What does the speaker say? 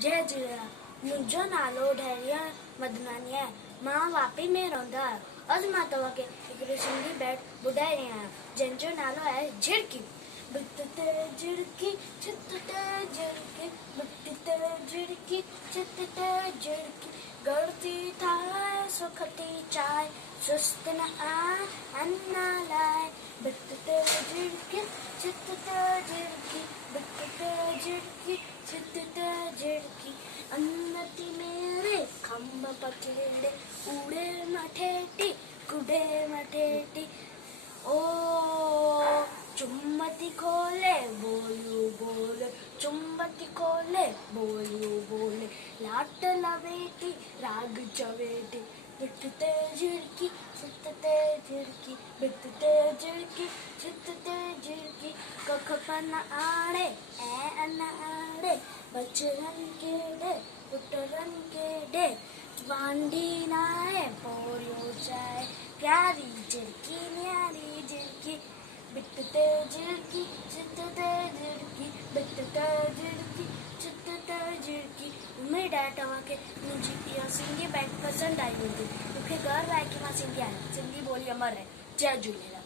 जय झूलेलाल। मुंहिंजो नालो ढैरिया मदनानी आहे। मां वापी में रहंदो आहियां। अॼु मां तव्हांखे हिकिड़ी सिंधी बैट ॿुधाए रही आहियां जंहिंजो नालो आहे झिड़की। भित ते झिड़की, छित ते झिड़की, भित ते झिड़की, छित ते झिड़की, गड़ती थाए सुखती चाय, सुस्त न आए अन्ना लाए। भित ते झिड़की, छित ते झिड़की, भित ते झिड़की, छित ते झिड़की, अन्नती मेरे खंभ पखेड़े, उड़े मठेटी कुड़े मठेटी। ओ चुम्मती खोले बोलू बोले, चुम्मती खोले बोलू बोले, लाट लवेटी राग चवेटी। भित ते झिड़की, छित ते झिड़की, भित ते झिड़की, छित ते झिड़की, कख पन आड़े ऐ अन आड़े, बचरन के डे पुटरन के डे, वांडी नाए पोरियो जाए, प्यारी झिड़की न्यारी झिड़की। भित ते झिड़की, छित ते झिड़की, भित ते झिड़की, छित ते झिड़की। उम्मीद आहे तव्हांखे मुंहिंजी इहा सिंधी बैट पसंदि आई हूंदी। मूंखे गर्व आहे कि मां सिंधी आहियां। सिंधी ॿोली अमर आहे। जय झूलेलाल।